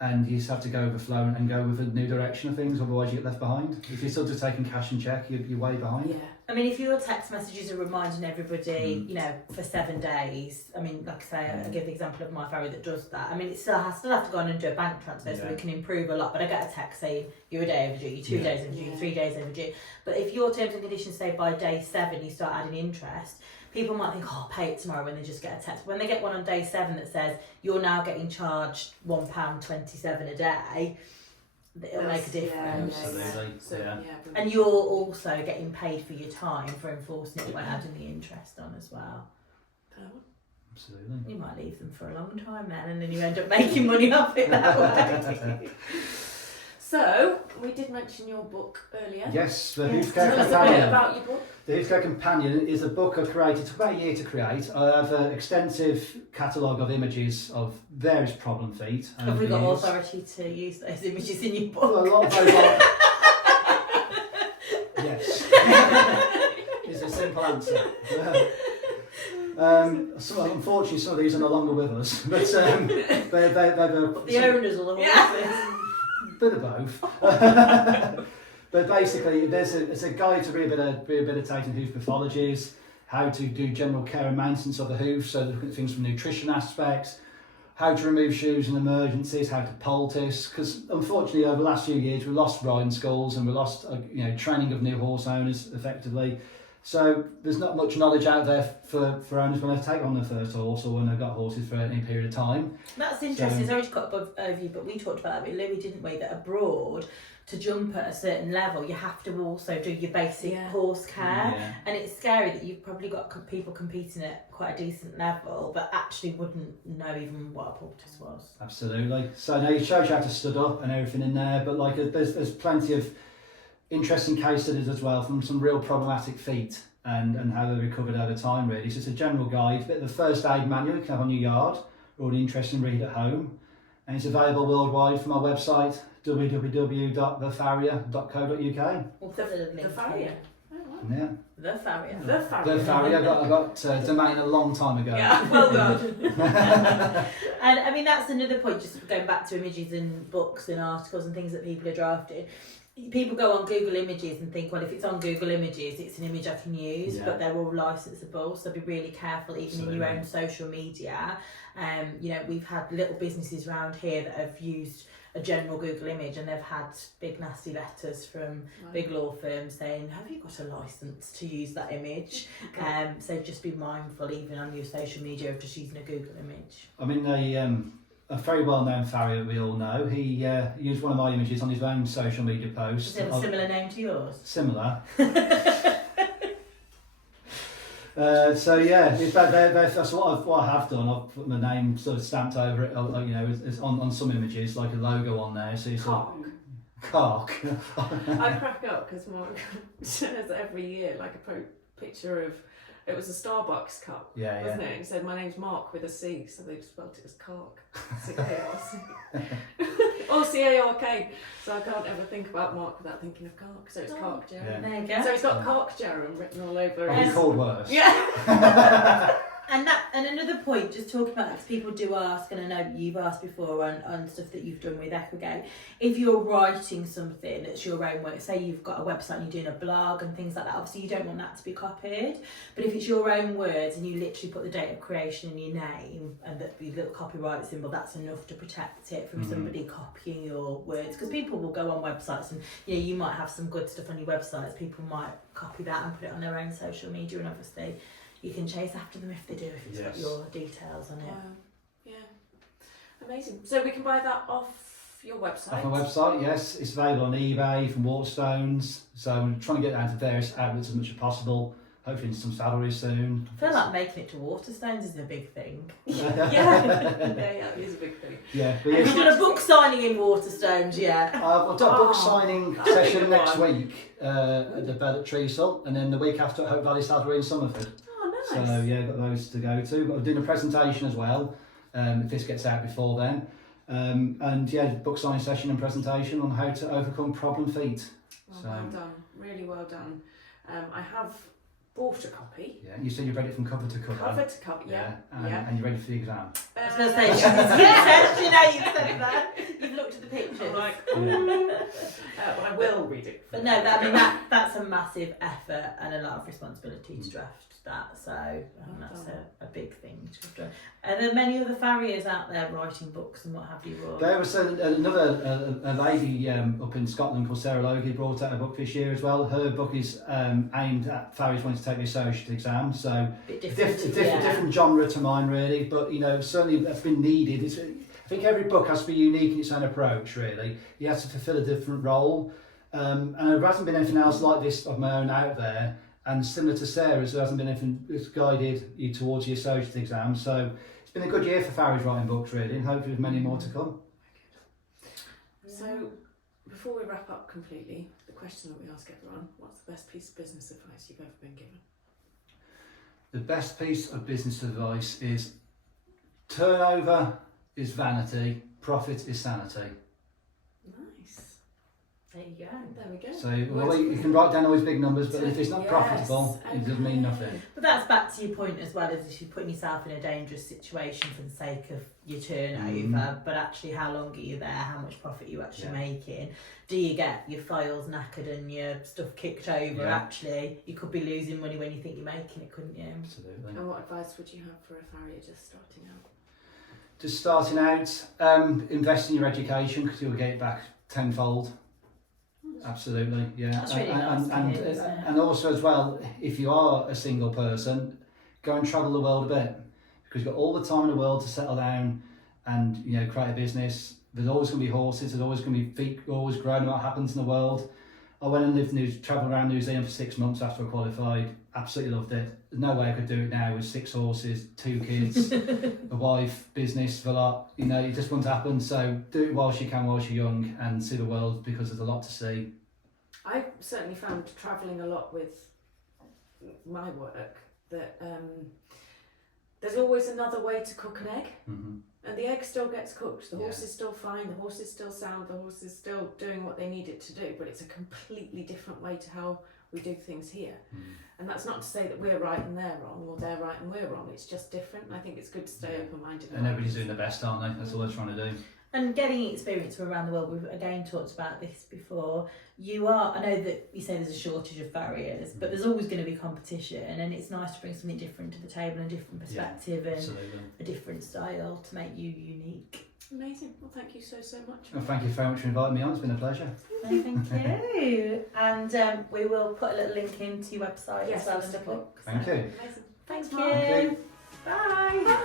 and you just have to go with the flow and go with a new direction of things. Otherwise, you get left behind. If you're still just taking cash and check, you're way behind. Yeah. I mean, if your text messages are reminding everybody, you know, for 7 days, I mean, like I say, I give the example of my farrier that does that. I mean, it still have to go on and do a bank transfer, so we can improve a lot. But I get a text saying you're a day overdue, you're 2 days overdue, 3 days overdue. But if your terms and conditions say by day 7 you start adding interest, people might think, oh, I'll pay it tomorrow, when they just get a text. When they get one on day 7 that says you're now getting charged £1.27 a day, it'll make a difference. And you're also getting paid for your time for enforcing it by adding the interest on as well. Absolutely. You might leave them for a long time then, and then you end up making money off it that way. So, we did mention your book earlier. Yes, the Yes. Horsehair Tell us a Companion. bit about your book. The Horsehair Companion is a book I created. It took about a year to create. I have an extensive catalogue of images of various problem feet. Have we got authority to use those images in your book? Well, a lot of those are... Yes. Is a simple answer. Unfortunately, some of these are no longer with us, but the owners of the horses. Bit of both. But basically, it's a guide to rehabilitating hoof pathologies, how to do general care and maintenance of the hoof, so looking at things from nutrition aspects, how to remove shoes in emergencies, how to poultice, because unfortunately over the last few years we lost riding schools and we lost training of new horse owners effectively. So there's not much knowledge out there for owners when they take on their first horse or when they've got horses for any period of time. That's interesting. Sorry to cut above you, but we talked about that with Louis, didn't we? That abroad, to jump at a certain level, you have to also do your basic horse care. Yeah. And it's scary that you've probably got people competing at quite a decent level but actually wouldn't know even what a poultice was. Absolutely. So now it shows you how to stud up and everything in there, but there's plenty of interesting case studies as well from some real problematic feet and how they recovered over time really. So it's a general guide, a bit of the first aid manual you can have on your yard or an interesting read at home. And it's available worldwide from our website, www.thefarrier.co.uk. We'll put the link. The Farrier. Yeah. The Farrier. The Farrier. The Farrier. I got domain a long time ago. Yeah, well done. And I mean, that's another point, just going back to images and books and articles and things that people are drafting. People go on Google Images and think, well, if it's on Google Images, it's an image I can use, but they're all licensable, so be really careful even in your own social media. We've had little businesses around here that have used a general Google image and they've had big nasty letters from big law firms saying, have you got a license to use that image? So just be mindful even on your social media of just using a Google image. I mean, a very well-known farrier we all know, he used one of my images on his own social media post. Does it have a similar name to yours? Similar. That's what I have done. I've put my name sort of stamped over it, it's on some images, like a logo on there. So you Cark. I crack up because Mark says every year like a picture of, it was a Starbucks cup, wasn't it? He said, my name's Mark with a C, so they've spelt it as Cark. C-A-R-C. Or C-A-R-K. So I can't ever think about Mark without thinking of Cark. So it's Marc Jerram. Yeah. There you go. So he's got Marc Jerram written all over Probably his... called worse. Yeah. And another point, just talking about that, because people do ask, and I know you've asked before on stuff that you've done with Equegate, if you're writing something that's your own work, say you've got a website and you're doing a blog and things like that, obviously you don't want that to be copied, but if it's your own words and you literally put the date of creation in your name and the little copyright symbol, that's enough to protect it from somebody copying your words, because people will go on websites and you might have some good stuff on your websites, people might copy that and put it on their own social media, and obviously you can chase after them if they do, if it's got your details on it. Wow. Yeah. Amazing. So we can buy that off your website? Off my website, yes. It's available on eBay, from Waterstones. So I'm trying to get it out to various outlets as much as possible. Hopefully in some salaries soon. I feel like making it to Waterstones is a big thing. It is a big thing. Yeah. Have you done a book signing in Waterstones yet? I've got a book signing session next week at the Bell at Treacle, and then the week after at Hope Valley Saddlery in Somerford. Oh, nice. So got those to go to. But I'm doing a presentation as well, if this gets out before then. Book signing session and presentation on how to overcome problem feet. Well done, really well done. I have bought a copy. Yeah, you said you read it from cover to cover. Cover to cover, yeah. And you're ready for the exam. I was going to say, you said that. You've looked at the pictures. I'm like, but I will read it. But no, that's a massive effort and a lot of responsibility to draft that, so that's a big thing to have done. Are there many other farriers out there writing books and what have you? Or? There was another lady up in Scotland called Sarah Logie brought out a book this year as well. Her book is aimed at farriers wanting to take the associate exam, so different genre to mine really, but you know, certainly that's been needed. I think every book has to be unique in its own approach really. You have to fulfil a different role, and there hasn't been anything else like this of my own out there, and similar to Sarah's, there hasn't been anything that's guided you towards the associate exam, so it's been a good year for farriers writing books really, and hopefully there's many more to come. So, before we wrap up completely, the question that we ask everyone, what's the best piece of business advice you've ever been given? The best piece of business advice is turnover is vanity, profit is sanity. Nice. There you go. There we go. So well, you can write down all these big numbers, but if it's not profitable, it does mean nothing. But that's back to your point as well, as if you're putting yourself in a dangerous situation for the sake of your turnover, but actually how long are you there, how much profit are you actually making? Do you get your files knackered and your stuff kicked over? Actually, you could be losing money when you think you're making it, couldn't you? Absolutely. And what advice would you have for a farrier just starting out? Just starting out, invest in your education because you'll get it back tenfold. Absolutely, yeah. That's really nice to hear, isn't it? And also as well, if you are a single person, go and travel the world a bit because you've got all the time in the world to settle down and you know create a business. There's always going to be horses. There's always going to be feet always growing. What happens in the world? I went and travelled around New Zealand for 6 months after I qualified. Absolutely loved it. There's no way I could do it now with 6 horses, 2 kids, a wife, business, the lot. You know, it just won't happen. So do it whilst you can, whilst you're young, and see the world because there's a lot to see. I've certainly found travelling a lot with my work that there's always another way to cook an egg. Mm-hmm. And the egg still gets cooked, the horse is still fine, the horse is still sound, the horse is still doing what they need it to do, but it's a completely different way to how we do things here. And that's not to say that we're right and they're wrong, or they're right and we're wrong, it's just different. I think it's good to stay open-minded. And everybody's doing their best, aren't they? That's all they're trying to do. And getting experience from around the world, we've again talked about this before. I know that you say there's a shortage of farriers, but there's always going to be competition, and it's nice to bring something different to the table and a different perspective and a different style to make you unique. Amazing. Well, thank you so much. Well, thank you very much for inviting me on. It's been a pleasure. Thank you. And we will put a little link into your website as well in the books. Thank you. Amazing. Thank Mark. you. Thank you. Bye.